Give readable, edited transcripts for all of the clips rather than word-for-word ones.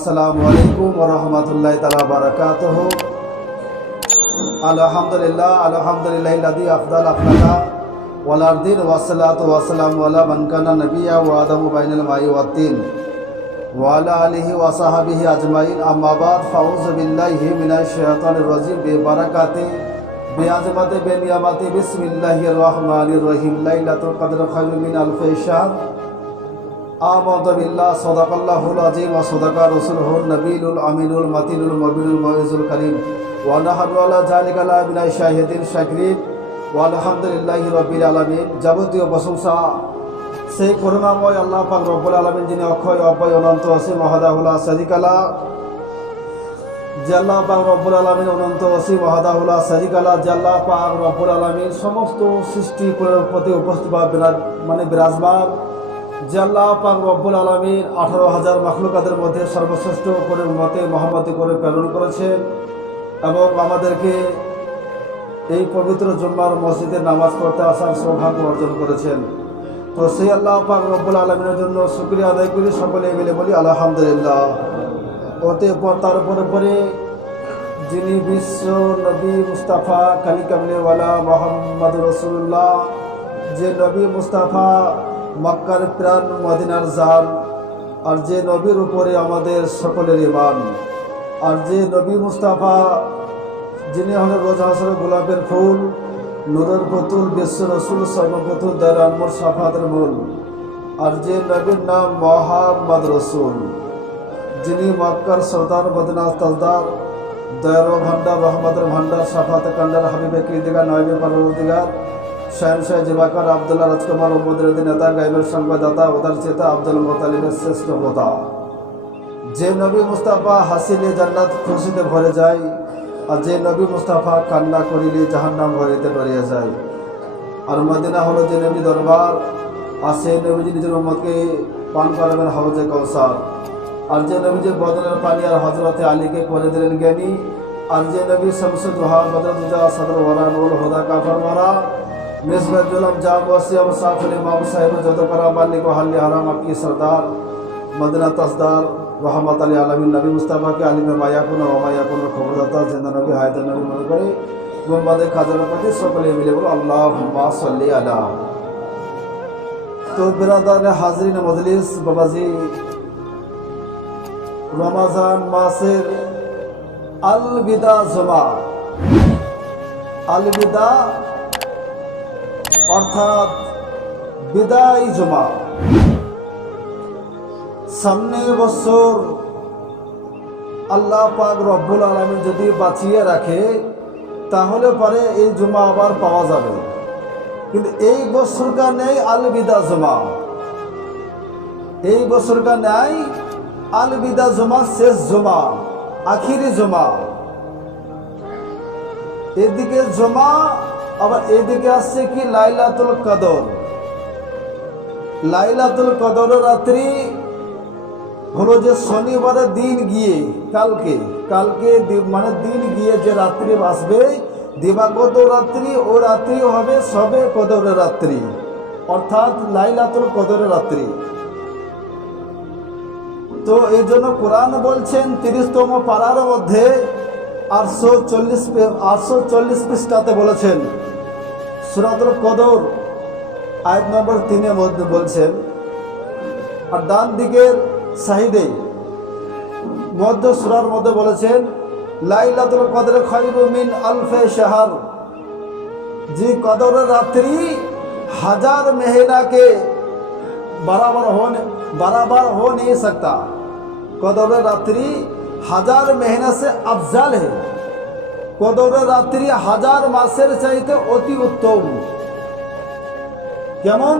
আসসালামু আলাইকুম ওয়া রাহমাতুল্লাহি তাআলা বারাকাতুহু। আলহামদুলিল্লাহিল্লাযী আফদাল আখলাকা ওয়াল আরদিন ওয়াসসালাতু ওয়াসসালামু আলা মান কানা নাবিয়্যা ওয়া আদামু বাইনাল মাই ওয়াত তিন ওয়া আলা আলিহি ওয়া সাহবিহি আজমাইন। আম্মা বাদ, ফাউযু বিল্লাহি মিনাশ শাইতানির রাজিম। বেবারাকাতি বিআজমাতি বিনিয়ামাতি বিসমিল্লাহির রহমানির রহিম। লাইলাতুল কদর খায়রুম মিন আলফি শাহর। আমানতু বিল্লাহ, সাদাকাল্লাহুল আযীম ওয়া সাদাকা রাসূলুহুন নবিয়্যুল আমিনুল মাতিনুল মুবিনুল মুইজুল কারীম ওয়া নাহনু আলা যালিকা লা মিনাশ শাহিদিন শাকিরিন ওয়া আলহামদুলিল্লাহি রাব্বিল আলামিন। যাবতীয় প্রশংসা সেই করুণাময় আল্লাহ পাক রব্বুল আলামিন, যিনি অক্ষয় অব্যয় অনন্ত অসীম ওয়াহদাহু লা শারীকা লাহু। যে আল্লাহ পাক রব্বুল আলামিন অনন্ত অসীম ওয়াহদাহু লা শারীকা লাহু, যে আল্লাহ পাক রব্বুল আলামিন সমস্ত সৃষ্টিকুলের প্রতি উপস্থিত বিরাজমান। যে আল্লাহ পাক রব্বুল আলামিন 18,000 মাখলুকাতের মধ্যে সর্বশ্রেষ্ঠ করে উম্মতে মুহাম্মদী করে প্রেরণ করেছেন এবং আমাদেরকে এই পবিত্র জুম্মার মসজিদে নামাজ পড়তে আসার সৌভাগ্য অর্জন করেছেন। তো সেই আল্লাহ পাক রব্বুল আলামিনের জন্য শুকরিয়া আদায় করি, সকলে মিলে বলি আলহামদুলিল্লাহ। তার উপরে যিনি বিশ্ব নবী মুস্তাফা কালিকামলিওয়ালা মোহাম্মদ রসুল্লাহ, যে নবী মুস্তাফা মক্কার প্রাণ মদিনার জান, আর যে নবীর উপরে আমাদের সকলের ঈমান, আর যে নবী মুস্তাফা যিনি হলেন রোজ হাসরের গোলাপের ফুল, নূরের পুতুল, বিশ্ব রসুল সর্বপ্রথম দয়ামুর সাফাতের মূল, আর যে নবীর নাম মোহাম্মদ রসুল, যিনি মক্কার সর্দার, মদিনার তাজদার, দয়ার ভান্ডার, রহমতের ভান্ডার, সাফাতে কান্ডার, হাবিবে কিরদিগার, নয়বে পারবর্তীগার, শাহেনশাহ জিবাকার, আবদুল্লাহ রাজকুমার, উম্মদের নেতা, গাইবের সংবাদদাতা, উদার চেতা, আব্দুল মুতালিবের শ্রেষ্ঠ হোতা। যে নবী মুস্তাফা হাসিলে জান্নাত খুশিতে ভরে যায়, আর যে নবী মুস্তাফা কান্না করিলে জাহান্নাম ভরিতে ডরিয়া যায়। আর মদিনা হলো যে নবী দরবার, আর সেই নবীজি নিজের উম্মতকে পান করাবেন হাউজে কাউসার। আর যে নবীজি বদরের পানি আর হজরতে আলীকে করে দিলেন জ্ঞানী, আর যে নবী শামসুদ দুহা, বদরুদ্দোজা, সদর ওয়ারা, নুরুল হুদা, কাফর মারা, মিসবাহুল জাম, ওয়াসিয়াম, সাফিল ইমাম সাহেব, যত করা মালিক ও হাল্লি হারাম, আকি সরদার, মদিনা তাজদার, রহমত আলী আলমিন নবী মুস্তাফাকে আলিমে মায়াকুন ও মায়াকুনের খবরদাতা, জিন্দা নবী, হায়াত নবী মনে করে গুম্বাদে খাজানের প্রতি সকলে মিলে বলো আল্লাহুম্মা সাল্লি আলা। তো বিরাদার হাজরিন মজলিস, বাবাজি, রমাজান মাসের আলবিদা জুমা, আলবিদা অর্থাৎ বিদায় জুমা। সামনে বছর আল্লাহ পাক রব্বুল আলামিন যদি বাঁচিয়ে রাখে, তাহলে পরে এই জুমা আবার পাওয়া যাবে। কিন্তু এই বছরটা নেই আলবিদা জুমা, এই বছরটা নেই আলবিদা জুমা, শেষ জুমা, আখিরি জুমা। এদিকে জুমা, আবার এদিকে আসছে কি লাইলাতুল কদর। লাইলাতুল কদরের রাত্রি হলো যে শনিবারের দিন গিয়ে কালকে মানে দিন গিয়ে যে রাত্রি আসবে, দিবাগত রাত্রি, ও রাত্রি হবে সবে কদরের রাত্রি, অর্থাৎ লাইলাতুল কদরের রাত্রি। তো এই জন্য কোরআন বলছেন 30তম পারার মধ্যে 840 পৃষ্ঠাতে বলেছেন, সূরাতুল কদর আয়াত নম্বর 3 মধ্যে বলছেন, আর ডান দিকের সাইডে মধ্য সূরার মধ্যে বলেছেন লাইলাতুল কদর খায়রুম মিন আলফি শাহর, যে কদরের রাত্রি 1000 महीना के बराबर हो नहीं सकता। कदर रात्रि 1000 महीना से अफजल है। कदर रात्रि 1000 मासेर चाইতে অতি উত্তম। কেমন?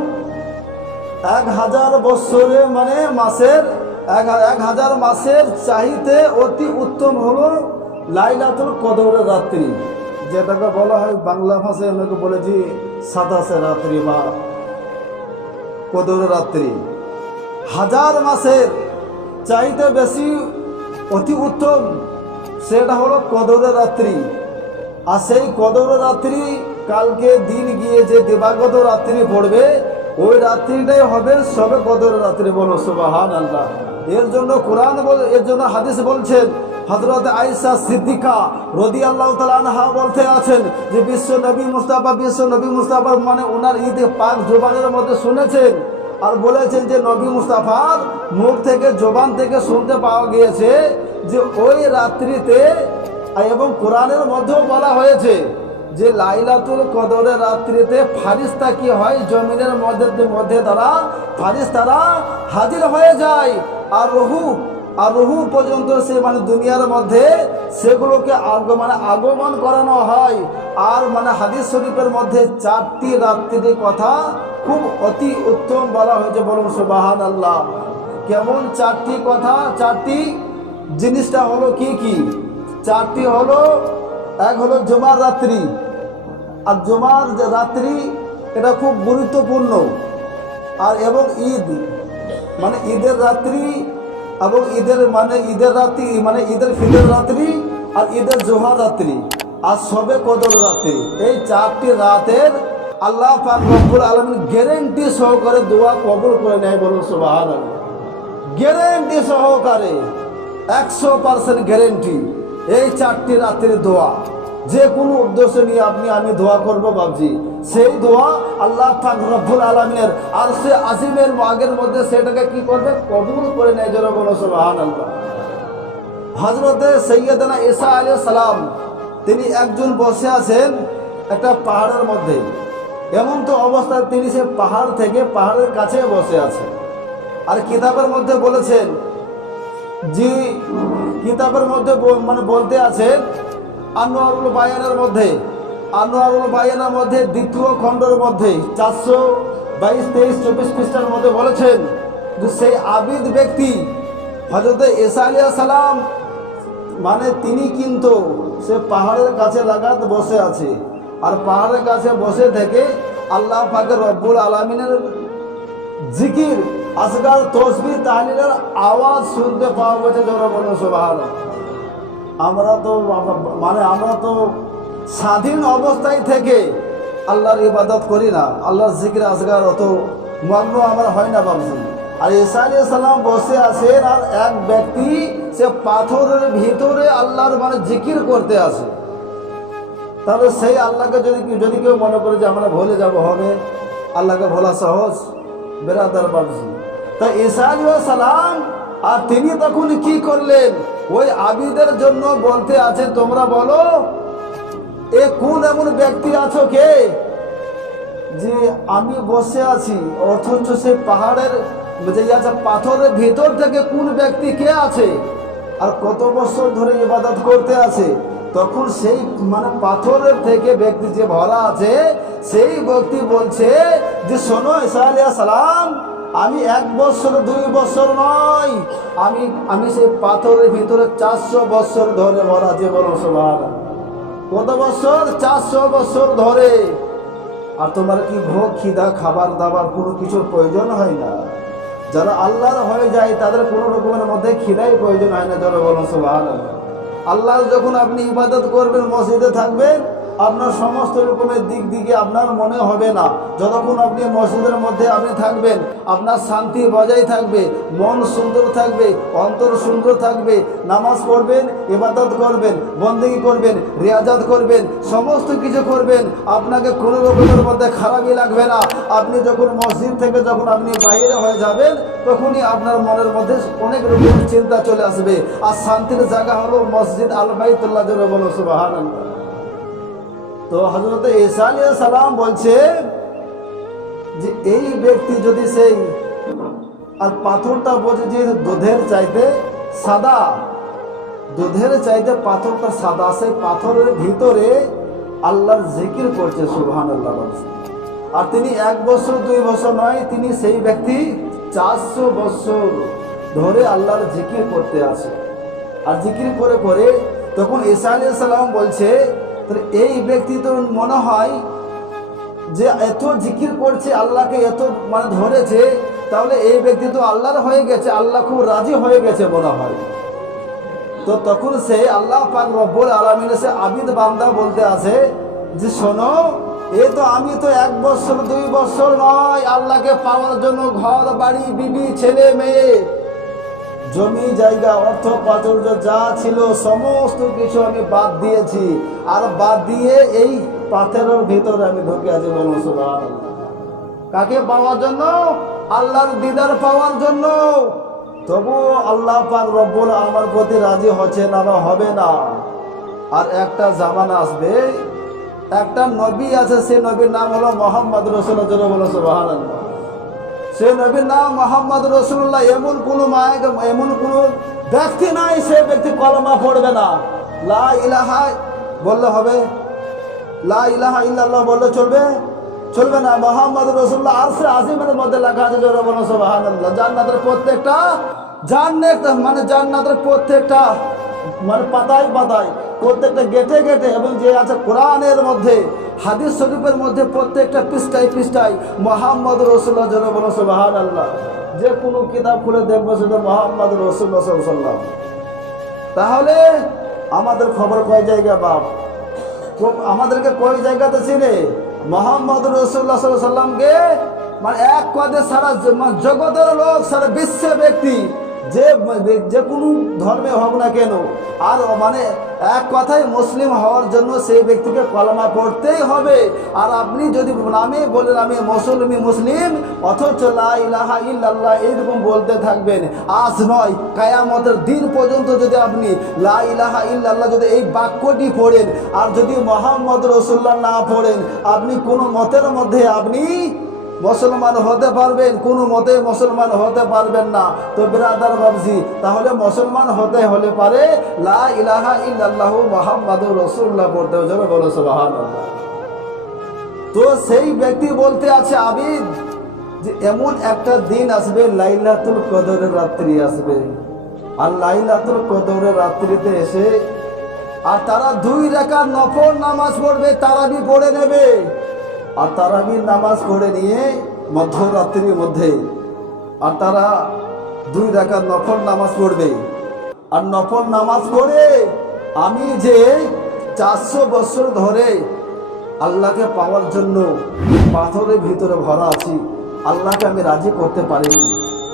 1000 বছরে মানে মাসের 1000 মাসের চাইতে অতি উত্তম হলো লাইলাতুল কদরের রাত্রি, যেটাকে বলা হয় বাংলা ভাষায় অনেকে বলেছি সাতাশে রাত্রি বা কদরের রাত্রি। 1000 মাসের চাইতে বেশি অতি উত্তম সেটা হলো কদরের রাত্রি। আর সেই কদরের রাত্রি কালকে দিন গিয়ে যে দিবাগত রাত্রি পড়বে, ওই রাত্রিটাই হবে সবে কদরের রাত্রি। বলো সুবহানাল্লাহ। এর জন্য কোরআন এর জন্য হাদিস বলছেন, হযরত আয়েশা সিদ্দিকা রাদিয়াল্লাহু তাআলা আনহা বলতে আছেন যে বিশ্ব নবী মুস্তাফা মানে ওনার ঈদে পাক জবানের মধ্যে শুনেছেন আর বলেছেন যে নবী মুস্তাফার মুখ থেকে জবান থেকে শুনতে পাওয়া গিয়েছে যে ওই রাত্রিতে, এবং কোরআনের মধ্যেও বলা হয়েছে যে লাইলাতুল কদরের রাত্রিতে ফারিস্তা কি হয়, জমিনের মধ্যে তারা ফারিস্তারা হাজির হয়ে যায় আর রুহু পর্যন্ত সে মানে দুনিয়ার মধ্যে সেগুলোকে আগমন করানো হয়। আর মানে হাদিস শরীফের মধ্যে 4টি রাত্রির কথা খুব অতি উত্তম বলা হয়েছে, বলুন সুবহানাল্লাহ। কেমন 4টি কথা? 4টি জিনিসটা হলো কি কি? 4টি হলো, এক হলো জুমার রাত্রি, আর জুমার রাত্রি এটা খুব গুরুত্বপূর্ণ। আর এবং ঈদ মানে ঈদের রাত্রি, এবং ঈদের রাত্রি মানে ঈদের ফিতর রাত্রি, আর ঈদের জোহর রাত্রি, আর শবে কদর রাত্রি, এই 4টি রাতের আল্লাহ পাক রব্বুল আলামিন গ্যারান্টি সহকারে দোয়া কবুল করে নেয়, বলুন সুবহানাল্লাহ। গ্যারান্টি সহকারে 100% গ্যারান্টি। এই 4টি রাতের দোয়া যে কোনো উদ্দেশ্য নিয়ে আমি দোয়া করব বাবজি, সেই দোয়া আল্লাহ পাক রব্বুল আলামিনের আরশে আজিমের আগের মধ্যে সেটাকে কি করবে? কবুল করে নেয়, যারা বলো সুবহানাল্লাহ। হযরতে সাইয়্যিদানা ঈসা আলাইহিস সালাম তিনি একজন বসে আছেন একটা পাহাড়ের মধ্যে। এমন তো অবস্থায় তিনি সে পাহাড়ের কাছে বসে আছেন। আর কিতাবের মধ্যে বলেছেন যে কিতাবের মধ্যে মানে বলতে আছেন আনোয়ারুল বায়ানের মধ্যে দ্বিতীয় খণ্ডের মধ্যে 422, 23, 24 পৃষ্ঠার মধ্যে বলেছেন যে সেই আবিদ ব্যক্তি হযরত ঈসা আলাইহিস সালাম মানে তিনি কিন্তু সে পাহাড়ের কাছে লাগাত বসে আছে, আর পাহাড়ের কাছে বসে থেকে আল্লাহ পাকের রব্বুল আলামিনের জিকির, আসগার, তসবিহ, তাহলিলের আওয়াজ শুনতে পাওয়া গেছে, যারা বলুন সুবহানাল্লাহ। আমরা তো স্বাধীন অবস্থায় থেকে আল্লাহর ইবাদত করি না, আল্লাহর জিকির আসগার অত মগ্ন আমরা হয় না ভাবছি। আর ঈসা আলাইহিস সালাম বসে আছেন, আর এক ব্যক্তি সে পাথরের ভিতরে আল্লাহর মানে জিকির করতে আসে। তাহলে সেই আল্লাহকে যদি কেউ মনে করে যে আমরা ভুলে যাব, হবে? আল্লাহকে ভোলা সহজ বেরাদার ভাবছি। তাই ঈসা আলাইহিস সালাম আর তিনি তখন কি করলেন? ওই আবিদের জন্য বলতে আছে, তোমরা বলো এ কোন এমন ব্যক্তি আছো কে যে আমি বসে আছি, অথচ সে পাহাড়ের পাথরের ভিতর থেকে কোন ব্যক্তি কে আছে আর কত বছর ধরে ইবাদত করতে আছে? তখন সেই মানে পাথরের থেকে ব্যক্তি যে ভরা আছে সেই ব্যক্তি বলছে যে শোনো ঈসা আলাইহিস সালাম, আমি 1 বছর 2 বছর নয়, আমি সেই পাথরের ভিতরে 400 বছর ধরে ভরা আছে, বলো সুবহানাল্লাহ। কত বছর? 400 বছর ধরে। আর তোমার কি ভোগ খিদা খাবার দাবার কোনো কিছুর প্রয়োজন হয় না? যারা আল্লাহর হয়ে যায় তাদের কোনো রকমের মধ্যে খিদাই প্রয়োজন হয় না, যারা বলো সুবহানাল্লাহ। আল্লাহ যখন আপনি ইবাদত করবেন, মসজিদে থাকবেন, আপনার সমস্ত রকমের দিকে আপনার মনে হবে না। যতক্ষণ আপনি মসজিদের মধ্যে আপনি থাকবেন, আপনার শান্তি বজায় থাকবে, মন সুন্দর থাকবে, অন্তর সুন্দর থাকবে। নামাজ পড়বেন, ইবাদত করবেন, বন্দেগী করবেন, রিয়াজাত করবেন, সমস্ত কিছু করবেন, আপনাকে কোনো রকমের মধ্যে খারাপই লাগবে না। আপনি যখন মসজিদ থেকে যখন আপনি বাইরে হয়ে যাবেন, তখনই আপনার মনের মধ্যে অনেক রকমের চিন্তা চলে আসবে। আর শান্তির জায়গা হলো মসজিদ আল বাইতুল্লাহ, জোরে বলো সুবহানাল্লাহ। তো হযরত ঈসা আলাইহিস সালাম বলছে যে এই ব্যক্তি যদি সেই আর পাথরটা বলছে যে দুধের চাইতে সাদা, দুধের চাইতে পাথরটা সাদা, সেই পাথরের ভিতরে আল্লাহর জিকির করছে, সুবহানাল্লাহ বলছে। আর তিনি 1 বছর 2 বছর নয়, তিনি সেই ব্যক্তি 400 বছর ধরে আল্লাহর জিকির করতে আসে। আর জিকির করে করে তখন ঈসা আলাইহিস সালাম বলছে, এই ব্যক্তি তো মনে হয় যে এত জিকির করছে, আল্লাহকে এত মানে ধরেছে, তাহলে এই ব্যক্তি তো আল্লাহর হয়ে গেছে, আল্লাহ খুব রাজি হয়ে গেছে মনে হয়। তো তখন সে আল্লাহ পাক রব্বুল আলামিন সে আবিদ বান্দা বলতে আছে যে শোনো, আমি তো 1 বছর 2 বছর নয়, আল্লাহকে পাওয়ার জন্য ঘর বাড়ি বিবি ছেলে মেয়ে জমি জায়গা অর্থ প্রাচুর্য যা ছিল সমস্ত কিছু আমি বাদ দিয়েছি, আর বাদ দিয়ে এই পাথরের ভিতরে আমি ঢুকে আছি। বলুন সুবহানাল্লাহ। কাকে পাওয়ার জন্য? আল্লাহর দিদার পাওয়ার জন্য। তবুও আল্লাহ পাক রব্বুল আমার প্রতি রাজি হচ্ছে না বা হবে না। আর একটা জামানা আসবে, একটা নবী আছে, সে নবীর নাম হলো মুহাম্মদ রাসূলুল্লাহ। বলো সুবহানাল্লাহ। সে নবীর নাম মুহাম্মদ রাসূলুল্লাহ। এমন কোনো ব্যক্তি নাই, সে ব্যক্তি কলমা পড়বে না। লা ইলাহা বললে হবে, লা ইলাহা ইল্লাল্লাহ বললে চলবে? চলবে না। মুহাম্মদ রাসূলুল্লাহ আরশে আজিমের মধ্যে লেখা আছে। জোরে বলো সুবহানাল্লাহ। জান্নাতের প্রত্যেকটা জান্নাতের প্রত্যেকটা পাতায় পাতায়, প্রত্যেকটা গেটে গেটে, এবং যে আছে কোরআনের মধ্যে, হাদিস শরীফের মধ্যে প্রত্যেকটা পৃষ্ঠায় পৃষ্ঠায় মুহাম্মদ রাসূলুল্লাহ। জোরে বলো সুবহানাল্লাহ। যে কোনো কিতাব খুলে দেখবো শুধু মুহাম্মদ রাসূলুল্লাহ সাল্লাল্লাহু আলাইহি ওয়াসাল্লাম। তাহলে আমাদের খবর কয় জায়গা বাপ? আমাদেরকে কয় জায়গাতে চিনে? মুহাম্মদ রাসূলুল্লাহ সাল্লাল্লাহু আলাইহি ওয়াসাল্লামকে এক কথায় সারা জগতের লোক, সারা বিশ্বের ব্যক্তি, যে কোনো ধর্মে হোক না কেন, আর এক কথায় মুসলিম হওয়ার জন্য সেই ব্যক্তিকে কলমা পড়তেই হবে। আর আপনি যদি নামে বলেন আমি মুসলিম, অথচ লা ইলাহা ইল্লাল্লাহ এইরকম বলতে থাকবেন, আজ নয় কিয়ামতের দিন পর্যন্ত যদি আপনি লা ইলাহা ইল্লাল্লাহ যদি এই বাক্যটি পড়েন, আর যদি মুহাম্মদ রাসূলুল্লাহ না পড়েন, আপনি কোনো মতের মধ্যে আপনি মুসলমান হতে পারবেন? কোনো মতে মুসলমান হতে পারবেন না। তো ব্রাদার বাবজি, তাহলে মুসলমান হতে হলে পারে লা ইলাহা ইল্লাল্লাহু মুহাম্মাদুর রাসূলুল্লাহ পড়তে হবে। বলো সুবহানাল্লাহ। তো সেই ব্যক্তি বলতে আছে আবিদ, যে এমন একটা দিন আসবে, লাইলাতুল কদরের রাত্রি আসবে, আর লাইলাতুল কদরের রাত্রিতে এসে আর তারা 2 রাকাত নফল নামাজ পড়বে, তারাবি পড়ে নেবে। আর তারাবির নামাজ পড়ে নিয়ে মধ্যরাত্রির মধ্যে আর তারা 2 রাকাত নফল নামাজ পড়বে। আর নফল নামাজ পড়ে আমি যে 400 বছর ধরে আল্লাহকে পাওয়ার জন্য পাথরের ভিতরে ভরা আছি, আল্লাহকে আমি রাজি করতে পারিনি,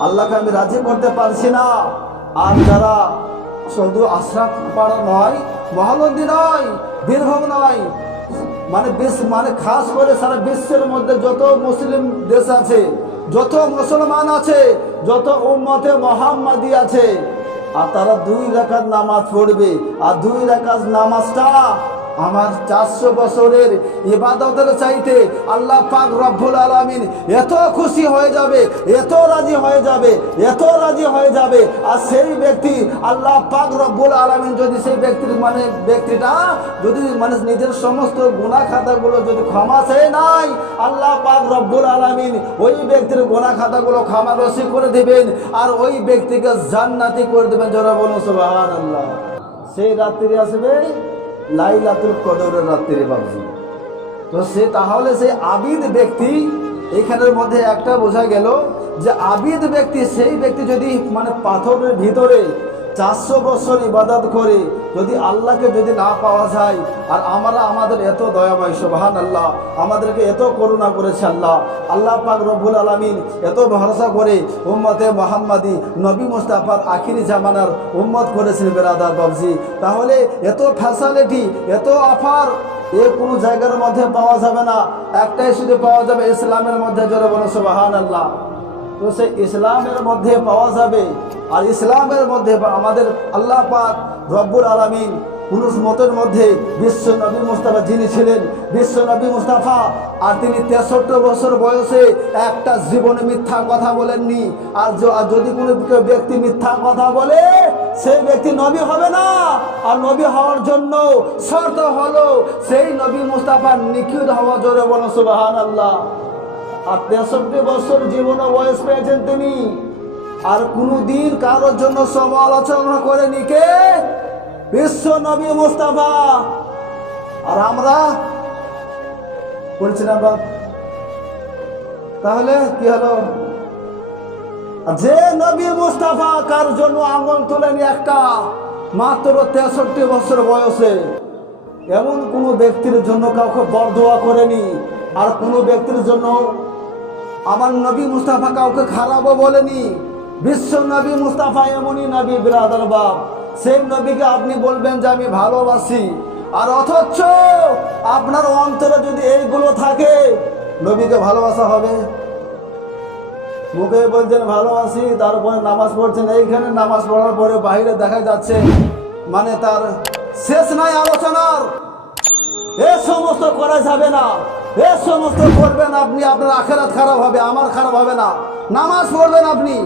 আল্লাহকে আমি রাজি করতে পারছি না। আর যারা শুধু আশরাফ পাড়া নয়, মহানন্দী নয়, বীরভূম নয়, খাস করে সারা বিশ্বের মধ্যে যত মুসলিম দেশ আছে, যত মুসলমান আছে, যত উম্মতে মুহাম্মাদি আছে, আর তারা 2 রাকাত নামাজ পড়বে। আর 2 রাকাত নামাজটা আমার 400 বছরের ইবাদতের চাইতে আল্লাহ পাক রব্বুল আলামিন এত খুশি হয়ে যাবে, এত রাজি হয়ে যাবে, এত রাজি হয়ে যাবে। আর সেই ব্যক্তি আল্লাহ পাক রব্বুল আলামিন যদি সেই ব্যক্তিটা যদি নিজের সমস্ত গুনাহ খাতাগুলো যদি ক্ষমা চেয়ে নাই, আল্লাহ পাক রব্বুল আলামিন ওই ব্যক্তির গুনাহ খাতাগুলো ক্ষমা রসি করে দিবেন, আর ওই ব্যক্তিকে জান্নাতি করে দেবেন। যারা বলুন সুবহানাল্লাহ। সেই রাত্রি আসবে লাইলাতুল কদরের রাত্রি বাবজি। তো তাহলে সেই আবিদ ব্যক্তি, এখানের মধ্যে একটা বোঝা গেল যে আবিদ ব্যক্তি, সেই ব্যক্তি যদি পাথরের ভিতরে 400 বছর ইবাদত করে যদি আল্লাহকে যদি না পাওয়া যায়, আর আমাদের এত দয়াময় সুবহানাল্লাহ, আমাদেরকে এত করুণা করেছে আল্লাহ পাক রব্বুল আলামিন, এত ভরসা করে উম্মতে মুহাম্মাদি নবী মুস্তাফার আখিরি জামানার উম্মত করেছেন বেরাদার বাবজি। তাহলে এত ফ্যাসিলিটি, এত অফার কোনো জায়গার মধ্যে পাওয়া যাবে না, একটাই শুধু পাওয়া যাবে ইসলামের মধ্যে। জোরে বলো সুবহানাল্লাহ। তো সেই ইসলামের মধ্যে পাওয়া যাবে। আর ইসলামের মধ্যে আমাদের আল্লাহ পাক রব্বুল আলামিন পুরুষ মতের মধ্যে বিশ্ব নবী মুস্তাফা যিনি ছিলেন, বিশ্ব নবী মুস্তাফা, আর তিনি 63 বছর বয়সে একটা জীবনে মিথ্যা কথা বলেননি। আর যদি কোনো ব্যক্তি মিথ্যা কথা বলে, সেই ব্যক্তি নবী হবে না। আর নবী হওয়ার জন্য শর্ত হলো সেই নবী মুস্তাফার নিখুঁত হওয়া। জোরে বলো সুবহানাল্লাহ। আর 63 বছর জীবন বয়স পেয়েছেন তিনি, আর কোনদিন কারোর জন্য সমালোচনা করেনি কে? বিশ্ব নবী মুস্তাফা। আর আমরা বলছিলাম, তাহলে কি হলো? যে নবী মুস্তাফা কার জন্য আঙ্গুল তোলেনি একটা, মাত্র 63 বছর বয়সে, এমন কোনো ব্যক্তির জন্য কাউকে বরদোয়া করেনি। আর কোনো ব্যক্তির জন্য আমার নবী মুস্তাফা কাউকে খারাপও বলেনি। বিশ্ব নবী মুস্তাফা এমনই নবী বিরাদার বাপ, সেই নবীকে আপনি বলবেন যে আমি ভালোবাসি, আর অথচ আপনার অন্তরে যদি এইগুলো থাকে, নবীকে ভালোবাসা হবে? মুখে বলছেন ভালোবাসি, তারপরে নামাজ পড়ছেন, এইখানে নামাজ পড়ার পরে বাইরে দেখা যাচ্ছে মানে তার শেষ নাই আলোচনার। এ সমস্ত করা যাবে না, এ সমস্ত করবেন আপনি, আপনার আখেরাত খারাপ হবে, আমার খারাপ হবে না। নামাজ পড়বেন আপনি,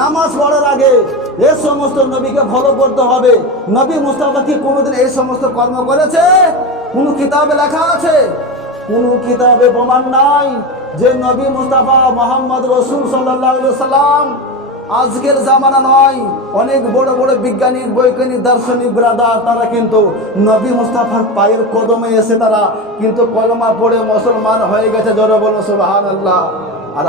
নামাজ পড়ার আগে এ সমস্ত নবীকে ফলো করতে হবে। নবী মুস্তাফা কি কোনোদিন এই সমস্ত কর্ম করেছে? কোনো কিতাবে লেখা আছে? কোনো কিতাবে প্রমাণ নাই যে নবী মুস্তাফা মোহাম্মদ রসুল সাল্লাল্লাহু আলাইহি সাল্লাম, আজকের জামানা নয়, অনেক বড় বড় বিজ্ঞানিক বৈজ্ঞানিক দার্শনিক ব্রাদার তারা কিন্তু নবী মুস্তাফার পায়ের কদমে এসে তারা কিন্তু কলমা পড়ে মুসলমান হয়ে গেছে। জোরে বলুন সুবহানাল্লাহ। আর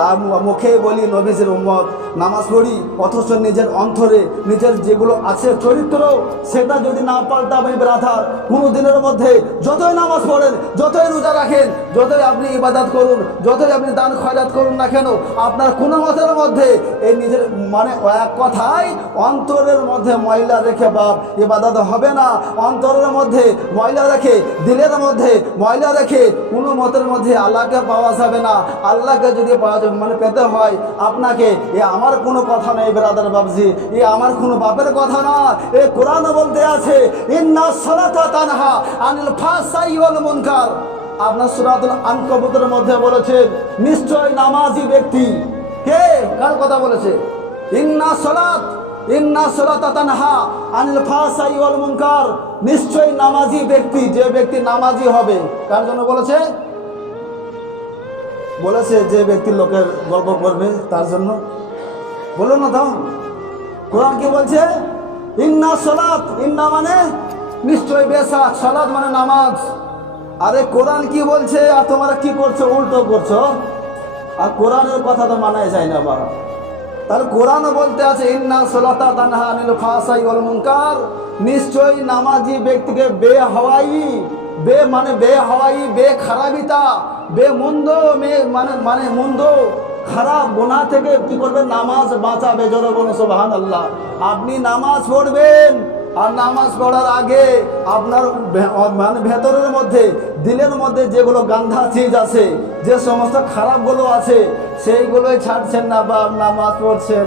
মুখে বলি নবীজির উম্মত, নামাজ পড়ি, অথচ নিজের অন্তরে নিজের যেগুলো আছে চরিত্র, সেটা যদি না পাল্টাবেন ব্রাদার, কোনো দিনের মধ্যে যতই নামাজ পড়েন, যতই রোজা রাখেন, যতই আপনি ইবাদত করুন, যতই আপনি দান খয়রাত করুন না কেন, আপনার কোনো মতের মধ্যে এই নিজের মানে এক কথায় অন্তরের মধ্যে ময়লা রেখে বাপ ইবাদত হবে না। অন্তরের মধ্যে ময়লা রেখে, দিলের মধ্যে ময়লা রেখে কোনো মতের মধ্যে আল্লাহকে পাওয়া যাবে না। আল্লাহকে যদি মানে পেতে হয় আপনাকে, এ আমার কোনো কথা নেই ব্রাদার বাবজি, এ আমার কোনো বাপের কথা না। এ কোরআন বলতে আছে ইন্না সালাতা তানহা আনিল ফাহশাই ওয়াল মুনকার। আপনার সূরাতুল আনকাবুতের মধ্যে বলেছে নিশ্চয় নামাজি ব্যক্তি, কে কার কথা বলেছে? ইন্না সালাতা তানহা আনিল ফাহশাই ওয়াল মুনকার। নিশ্চয় নামাজি ব্যক্তি, যে ব্যক্তি নামাজি হবে, কার জন্য বলেছে? বলেছে যে ব্যক্তি লোকের গল্প করবে তার জন্য, বলো না তাও। কোরআন কি বলছে? ইন্না সালাত, ইন্না মানে নিশ্চয়, বেশাক, সালাত মানে নামাজ। আরে কোরআন কি বলছে আর তোমরা কি করছো? উল্টো করছো। আর কোরআনের কথা তো মানাই যায় না বা। তাহলে কোরআন বলতে আছে ইন্না সালাতা তানহা আনিল ফাহশাই ওয়াল মুনকার। নিশ্চয়ই নামাজি ব্যক্তিকে বে খারাপিতা, বে মন্দ মানে মন্দ খারাপ গোনা থেকে কি করবে? নামাজ বাঁচাবে। জোরে বলুন সুবহানাল্লাহ। আপনি নামাজ পড়বেন, আর নামাজ পড়ার আগে আপনার মানে ভেতরের মধ্যে, দিলের মধ্যে যেগুলো গান্ধা চিজ আছে, যে সমস্ত খারাপগুলো আছে, সেইগুলোই ছাড়ছেন না বা নামাজ পড়ছেন,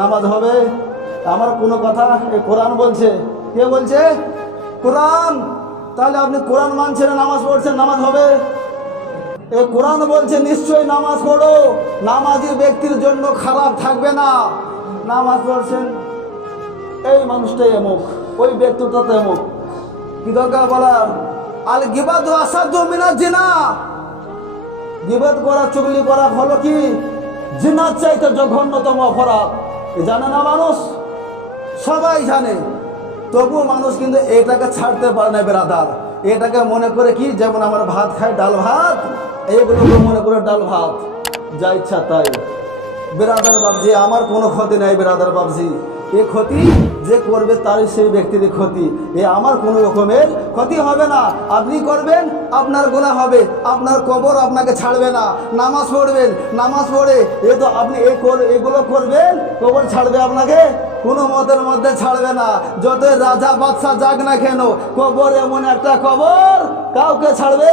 নামাজ হবে? আমার কোনো কথা, এই কোরআন বলছে। কে বলছে? কোরআন। তাহলে আপনি কোরআন মানছেন, নামাজ পড়ছেন, নামাজ হবে? এ কোরআন বলছে নিশ্চয়ই নামাজ পড়ো, নামাজি ব্যক্তির জন্য খারাপ থাকবে না। নামাজ পড়ছেন, এই মানুষটাই এমুক, ওই ব্যক্তিটা তো এমুক, কি দরকার বলার? আল গিবাতু আসাদ্দু মিনাজ জিনা। গিবত করা, চুগলি করা হলো কি জিনার চাইতে জঘন্যতম অপরাধ। জানে না মানুষ? সবাই জানে, তবুও মানুষ কিন্তু এটাকে ছাড়তে পারে না ব্রাদার। এটাকে মনে করে কি, যেমন আমরা ভাত খাই ডাল ভাত, এইগুলোকে মনে করে ডাল ভাত, যা ইচ্ছা তাই। ব্রাদার বাবজি, আমার কোনো ক্ষতি নাই ব্রাদার বাবজি। এ ক্ষতি যে করবে তারই সেই ব্যক্তির ক্ষতি, এ আমার কোনো রকমের ক্ষতি হবে না। আপনি করবেন, আপনার গুনাহ হবে, আপনার কবর আপনাকে ছাড়বে না। নামাজ পড়বেন, নামাজ পড়ে এ তো আপনি এগুলো করবেন, কবর ছাড়বে আপনাকে? কোনো মতের মধ্যে ছাড়বে না। যতই রাজা বাদশা যাক না কেন, কবর এমন একটা কবর, কাউকে ছাড়বে?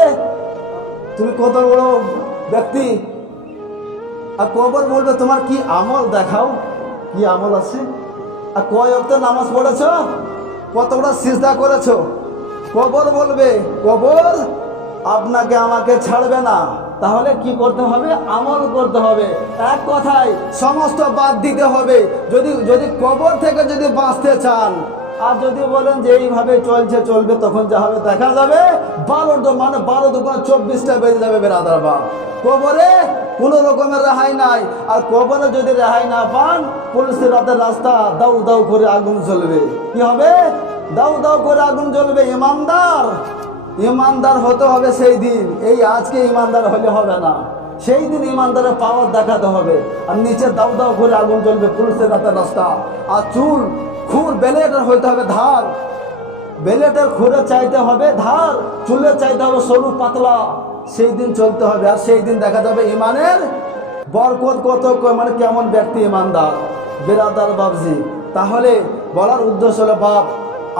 তুমি কত বড় ব্যক্তি, আর কবর বলবে তোমার কি আমল দেখাও, কি আমল আছে, আর কয় ওয়াক্ত নামাজ পড়েছ, কতটা সিজদা করেছ। কবর বলবে, কবর আপনাকে আমাকে ছাড়বে না। তাহলে কি করতে হবে? আমল করতে হবে। এক কথায় সমস্ত বাদ দিতে হবে। যদি কবর থেকে যদি বাঁচতে চান, আর যদি বলেন যে এইভাবে চলবে, তখন যা হবে দেখা যাবে। 12 দুগুণ 24টা বেজে যাবে বেরাদার বাপ। কবরে কোনো রকমের রেহাই নাই। আর কবরে যদি রেহাই না পান, পুলিশের রাতের রাস্তা দাউ দাউ করে আগুন জ্বলবে। কি হবে? দাউ দাউ করে আগুন জ্বলবে। ইমানদার হতে হবে সেই দিন। এই আজকে ইমানদার হলে হবে না, সেই দিন ইমানদারের পাওয়ার দেখাতে হবে। আর নিচে দাউ দাউ করে আগুন জ্বলবে পুলিশের রাতের রাস্তা। আর খুর বেলেটের হইতে হবে ধার, বেলেটের খুরে চাইতে হবে ধার, চুলে চাইতে হবে সরু পাতলা। সেই দিন চলতে হবে। আর সেই দিন দেখা যাবে ইমানের বরকত কত, মানে কেমন ব্যক্তি ইমানদার। বেরাদার বাবজি, তাহলে বলার উদ্দেশ্য হলো বাপ,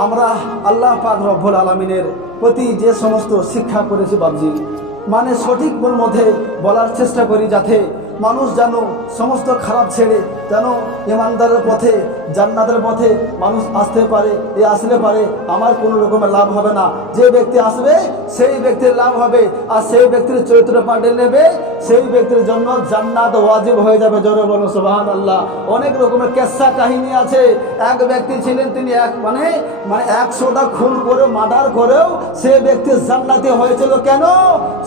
আমরা আল্লাহ পাক রব্বুল আলামিনের প্রতি যে সমস্ত শিক্ষা করেছি বাবজি, মানে সঠিক মধ্যে বলার চেষ্টা করি, যাতে মানুষ যেন সমস্ত খারাপ ছেড়ে যেন ইমানদারের পথে, জান্নাতের পথে মানুষ আসতে পারে। আসলে পারে আমার কোনো রকমের লাভ হবে না, যে ব্যক্তি আসবে সেই ব্যক্তির লাভ হবে, আর সেই ব্যক্তির চরিত্র পাল্টে নেবে, সেই ব্যক্তির জন্য জান্নাত ওয়াজিব হয়ে যাবে। জোরে বলো সুবহানাল্লাহ। অনেক রকমের কেসা কাহিনী আছে। এক ব্যক্তি ছিলেন, তিনি মানে 100টা খুন করে মার্ডার করেও সেই ব্যক্তি জান্নাতি হয়েছিল। কেন?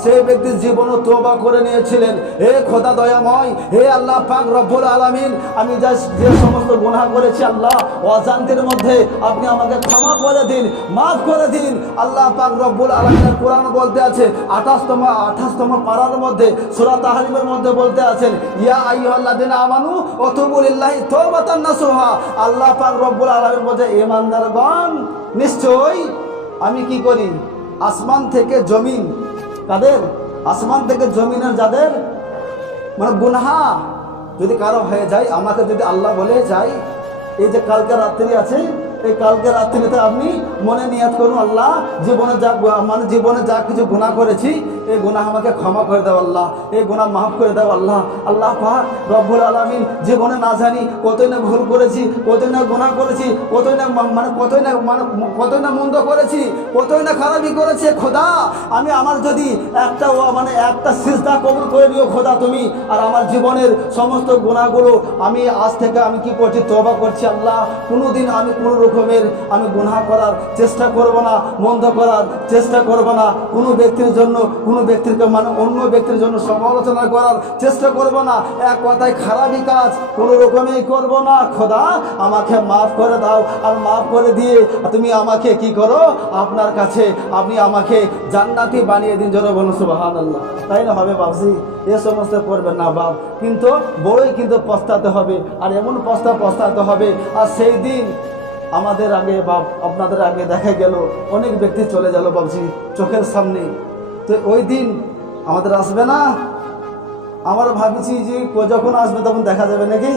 সেই ব্যক্তির জীবনও তওবা করে নিয়েছিলেন। হে খোদা দয়াময়, হে আল্লাহ পাক রব্বুল আলামিন, আমি যে সমস্ত গুনাহ করেছি আল্লাহ অজান্তের মধ্যে, আপনি আমাকে ক্ষমা করে দিন, মাফ করে দিন। আল্লাহ পাক রব্বুল আলামিনের কোরআন বলতে আছে 28তম পারার মধ্যে, সূরা তাহরিমের মধ্যে বলতে আছেন, ইয়া আইয়ুহাল্লাযিনা আমানু ওয়াতুবু লিল্লাহি তাওবাতান নাসুহা। আল্লাহ পাক রব্বুল আলামিন বলে, ঈমানদারগণ, নিশ্চয়ই আমি কি করি, আসমান থেকে জমিন, তাদের আসমান থেকে জমিনের যাদের মানে গুনাহ যদি কারো হয়ে যায়, আমাকে যদি আল্লাহ বলে যাই, এই যে কালকে রাত্রি আছে, এই কালকে রাত্রিতে আপনি মনে নিয়াত করুন, আল্লাহ জীবনে যা কিছু গুনাহ করেছি, এই গুনাহ আমাকে ক্ষমা করে দাও আল্লাহ, এই গুনাহ মাফ করে দাও আল্লাহ। আল্লাহ পাক রব্বুল আলামিন, জীবনে না জানি কতই না ভুল করেছি, কতই না গুনাহ করেছি, কতই না মন্দ করেছি, কতই না খারাপি করেছে। খোদা, আমি আমার যদি একটা সিজদা কবুল করে নিও খোদা তুমি, আর আমার জীবনের সমস্ত গুনাহগুলো আমি আজ থেকে আমি কি করছি, তওবা করছি আল্লাহ। কোনোদিন আমি কোনো রকমের আমি গুনাহ করার চেষ্টা করব না, মন্দ করার চেষ্টা করব না, কোনো ব্যক্তির জন্য কোনো ব্যক্তিকে অন্য ব্যক্তির জন্য সমালোচনা করার চেষ্টা করব না, এক কথায় খারাপই কাজ কোনো রকমেই করব না। খোদা, আমাকে মাফ করে দাও, আর মাফ করে দিয়ে তুমি আমাকে কি করো, আপনার কাছে আপনি আমাকে জান্নাতি বানিয়ে দিন। জোরে বলুন সুবহানাল্লাহ। তাই না হবে বাবজি? এ সমস্ত করবেন না বাপ, কিন্তু বড়ই কিন্তু পস্তাতে হবে, আর এমন পস্তাতে হবে। আর সেই দিন আমাদের আগে বাপ, আপনাদের আগে দেখা গেল অনেক ব্যক্তি চলে গেল বাবজি চোখের সামনে। তো ওই দিন আমাদের আসবে না? আমরা ভাবছি যে যখন আসবে তখন দেখা যাবে নাকি?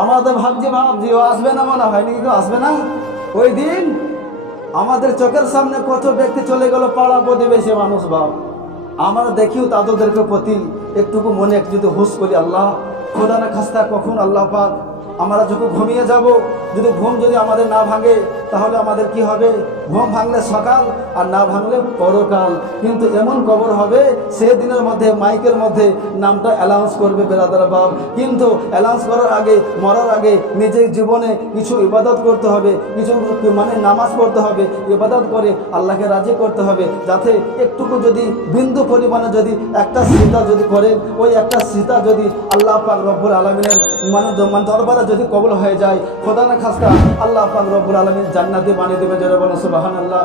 আমরা তো ভাবছি ও আসবে না, মনে হয় নাকি কেউ আসবে না। ওই দিন আমাদের চোখের সামনে কত ব্যক্তি চলে গেল, পাড়া প্রতিবেশী মানুষ বাপ, আমরা দেখিও তাদেরকে প্রতি একটুকু মনে যদি হুঁশ করি, আল্লাহ খোদা না খাস্তা কখন আল্লাহ পাক আমরা যখন ঘুমিয়ে যাব, যদি ঘুম যদি আমাদের না ভাঙে, তাহলে আমাদের কি হবে? ঘুম ভাঙলে সকাল, আর না ভাঙলে পরকাল। কিন্তু এমন কবর হবে, সেদিনের মধ্যে মাইকের মধ্যে নামটা অ্যানাউন্স করবে বেরাদার বাপ। কিন্তু অ্যানাউন্স করার আগে, মরার আগে নিজের জীবনে কিছু ইবাদত করতে হবে, কিছু নামাজ পড়তে হবে, ইবাদত করে আল্লাহকে রাজি করতে হবে, যাতে একটুকু যদি বিন্দু পরিমাণে যদি একটা সিজদা যদি করেন, ওই একটা সিজদা যদি আল্লাহ পাক রব্বুল আলামিনের দরবারে যদি কবুল হয়ে যায়, খোদা না খাস্তা আল্লাহ পাক রব্বুল আলামিন জান্নাতি বানিয়ে দেবে। জোরে বলুন সুবহানাল্লাহ।